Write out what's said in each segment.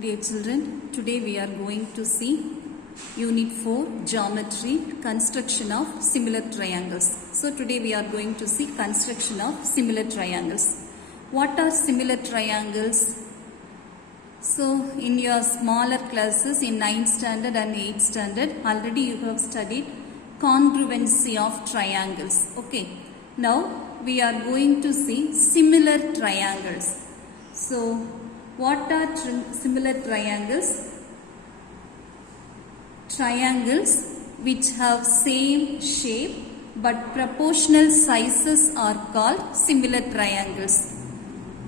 Dear children, today we are going to see Unit 4 Geometry, Construction of Similar Triangles. So today we are going to see construction of similar triangles. What are similar triangles? So in your smaller classes in 9th standard and 8th standard, already you have studied congruency of triangles. Okay. Now we are going to see similar triangles. So what are similar triangles? Triangles which have same shape but proportional sizes are called similar triangles.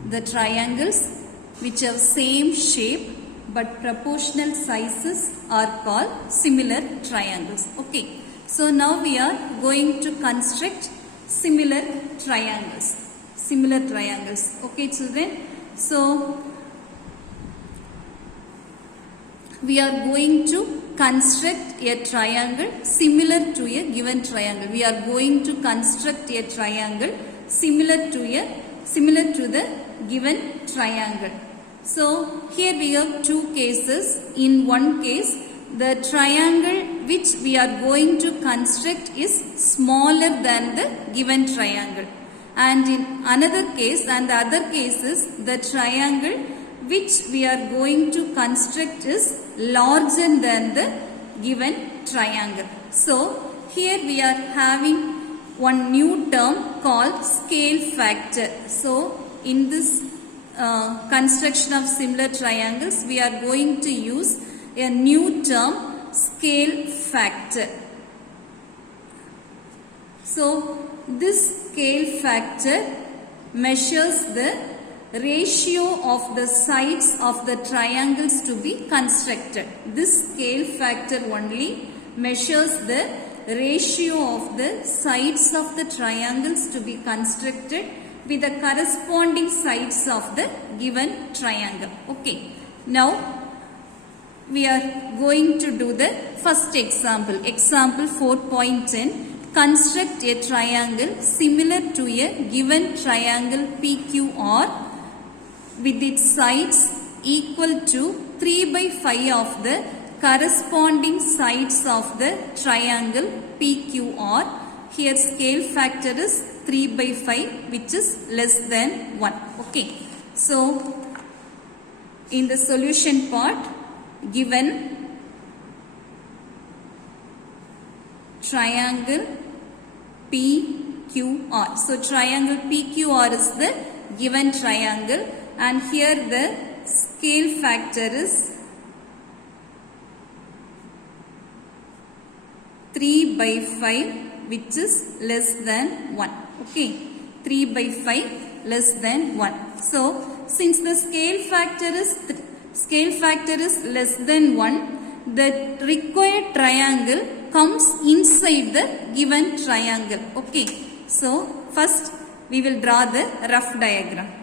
The triangles which have same shape but proportional sizes are called similar triangles. Okay. So now we are going to construct similar triangles. Similar triangles. Okay children. So we are going to construct a triangle similar to a given triangle. We are going to construct a triangle similar to the given triangle. So here we have two cases. In one case, the triangle which we are going to construct is smaller than the given triangle. And in another case, and the other cases, the triangle which we are going to construct is larger than the given triangle. So here we are having one new term called scale factor. So in this construction of similar triangles, we are going to use a new term, scale factor. So this scale factor measures the ratio of the sides of the triangles to be constructed. This scale factor only measures the ratio of the sides of the triangles to be constructed with the corresponding sides of the given triangle. Okay. Now we are going to do the first example. Example 4.10. Construct a triangle similar to a given triangle PQR with its sides equal to 3 by 5 of the corresponding sides of the triangle PQR. Here scale factor is 3 by 5 which is less than 1. Okay. So in the solution part, given triangle PQR. So triangle PQR is the given triangle, and here the scale factor is 3 by 5 which is less than 1. Okay. 3 by 5 less than 1. So since the scale factor is less than 1, the required triangle comes inside the given triangle. Okay. So first we will draw the rough diagram.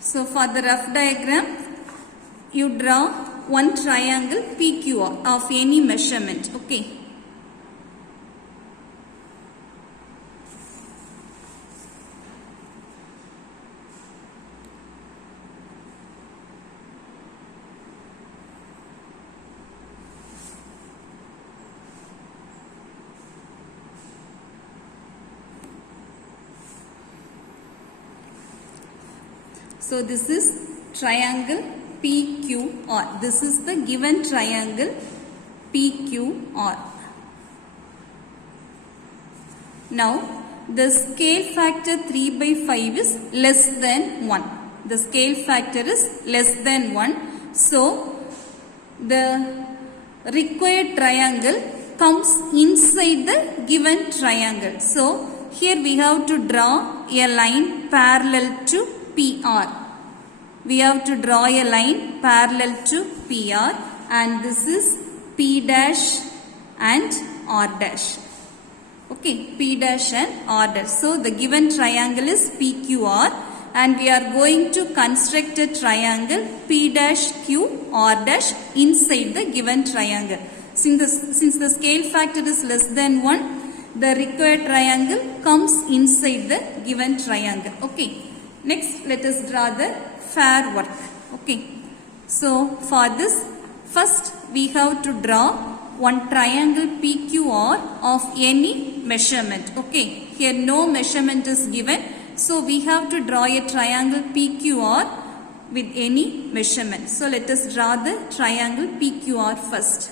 So for the rough diagram, you draw one triangle PQR of any measurement. Okay. So this is triangle PQR. This is the given triangle PQR. Now the scale factor 3 by 5 is less than 1. The scale factor is less than 1. So the required triangle comes inside the given triangle. So here we have to draw a line parallel to PR. We have to draw a line parallel to PR, and this is P dash and R dash. Okay, P dash and R dash. So the given triangle is PQR, and we are going to construct a triangle P dash Q R dash inside the given triangle. Since the scale factor is less than 1, the required triangle comes inside the given triangle. Okay. Next, let us draw the fair work. Okay. So, for this, first we have to draw one triangle PQR of any measurement. Okay. Here no measurement is given. So, we have to draw a triangle PQR with any measurement. So, let us draw the triangle PQR first.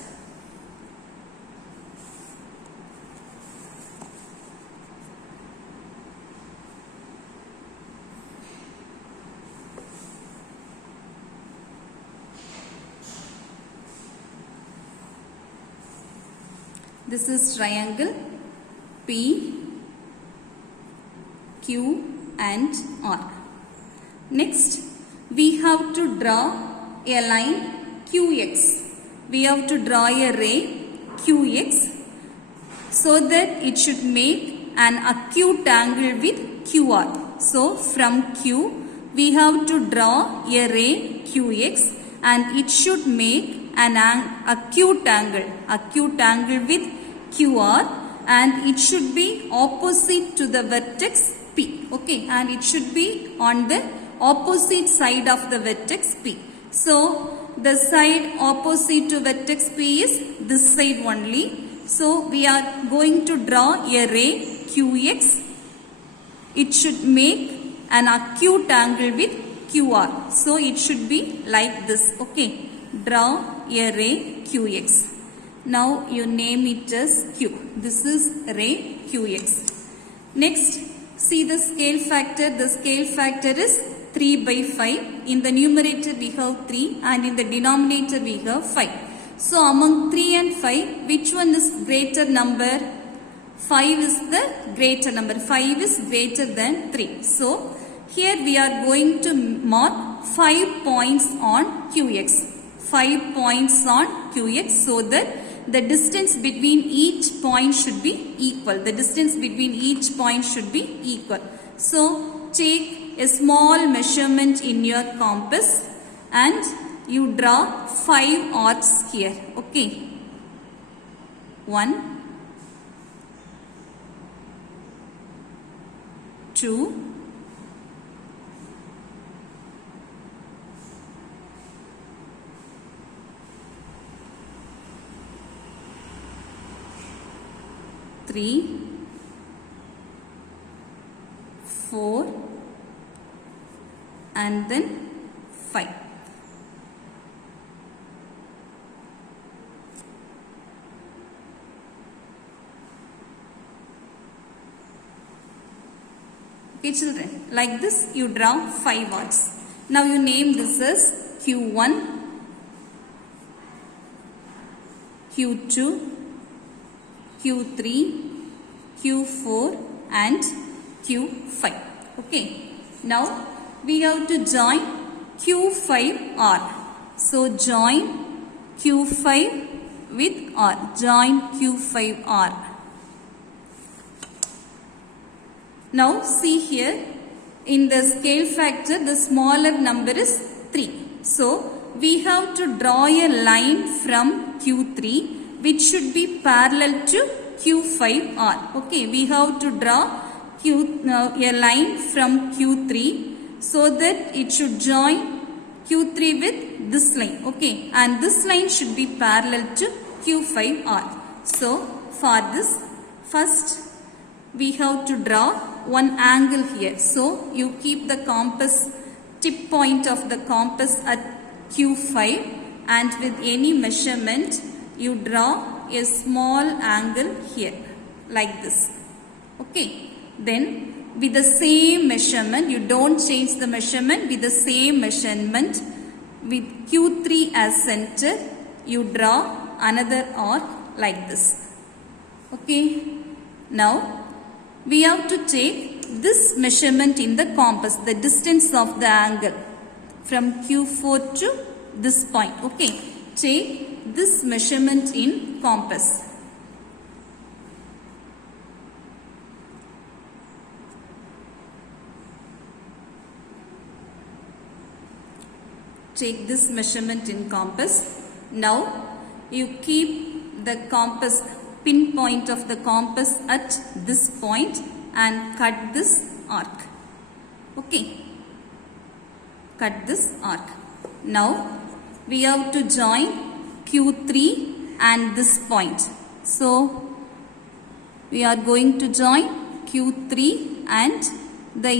This is triangle P, Q and R. Next, we have to draw a line QX. We have to draw a ray QX so that it should make an acute angle with QR. So, from Q, we have to draw a ray QX and it should make an acute angle with QR, and it should be opposite to the vertex P. Okay, and it should be on the opposite side of the vertex P. So, the side opposite to vertex P is this side only. So, we are going to draw a ray QX. It should make an acute angle with QR. So, it should be like this. Okay, draw a ray QX. Now, you name it as Q. This is ray QX. Next, see the scale factor. The scale factor is 3 by 5. In the numerator we have 3 and in the denominator we have 5. So, among 3 and 5, which one is greater number? 5 is the greater number. 5 is greater than 3. So, here we are going to mark 5 points on QX. 5 points on QX so that the distance between each point should be equal. The distance between each point should be equal. So, take a small measurement in your compass and you draw 5 arcs here. Okay. 1, 2, 3, 4 and then 5. Okay children, like this you draw 5 arcs. Now you name this as Q1, Q2, Q3, Q4 and Q5. Okay. Now we have to join Q5R. So join Q5 with R. Join Q5R. Now see here in the scale factor the smaller number is 3. So we have to draw a line from Q3 which should be parallel to Q5R. Okay, we have to draw a line from Q3 so that it should join Q3 with this line. Okay, and this line should be parallel to Q5R. So, for this, first we have to draw one angle here. So, you keep the compass, tip point of the compass at Q5 and with any measurement you draw a small angle here like this. Okay. Then with the same measurement, you don't change the measurement, with the same measurement with Q3 as center, you draw another arc like this. Okay. Now we have to take this measurement in the compass, the distance of the angle from Q4 to this point. Okay. Take this measurement in compass. Take this measurement in compass. Now you keep the compass pinpoint of the compass at this point and cut this arc. Okay. Cut this arc. Now we have to join Q3 and this point. So we are going to join Q3 and the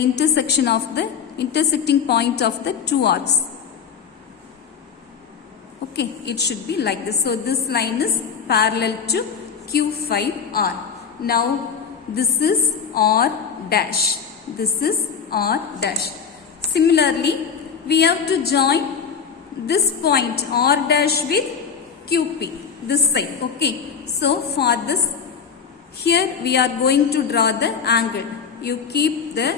intersecting point of the two arcs. Okay, it should be like this. So this line is parallel to Q5R. Now this is R dash. This is R dash. Similarly, we have to join this point R dash with QP, this side. Okay, so for this, here we are going to draw the angle. You keep the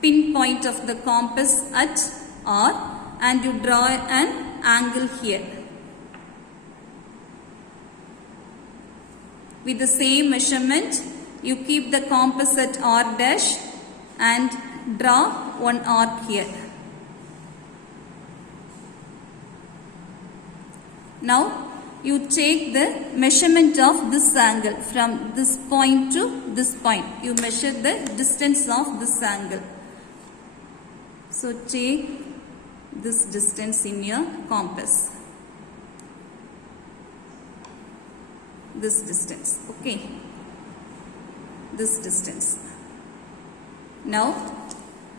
pinpoint of the compass at R and you draw an angle here. With the same measurement, you keep the compass at R dash and draw one arc here. Now you take the measurement of this angle from this point to this point. You measure the distance of this angle. So take this distance in your compass. This distance. Okay. This distance. Now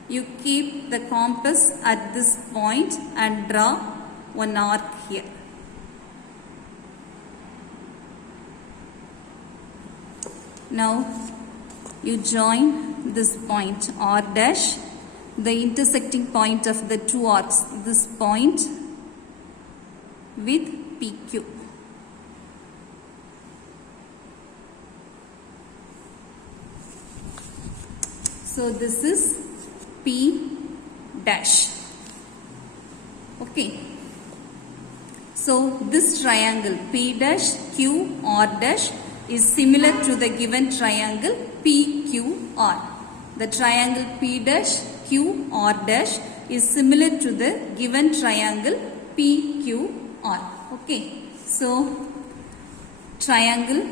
you keep the compass at this point and draw one arc here. Now you join this point R dash, the intersecting point of the two arcs, this point with PQ. So this is P dash. Okay. So this triangle P dash Q R dash is similar to the given triangle PQR. The triangle P dash Q R dash is similar to the given triangle PQR. Okay. So triangle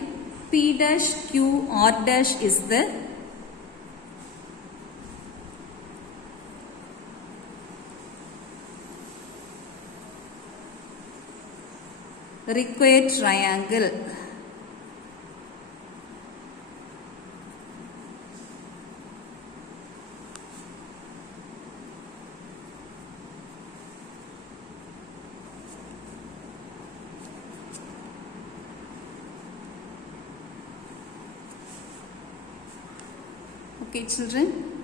P dash Q R dash is the required triangle. Okay, children.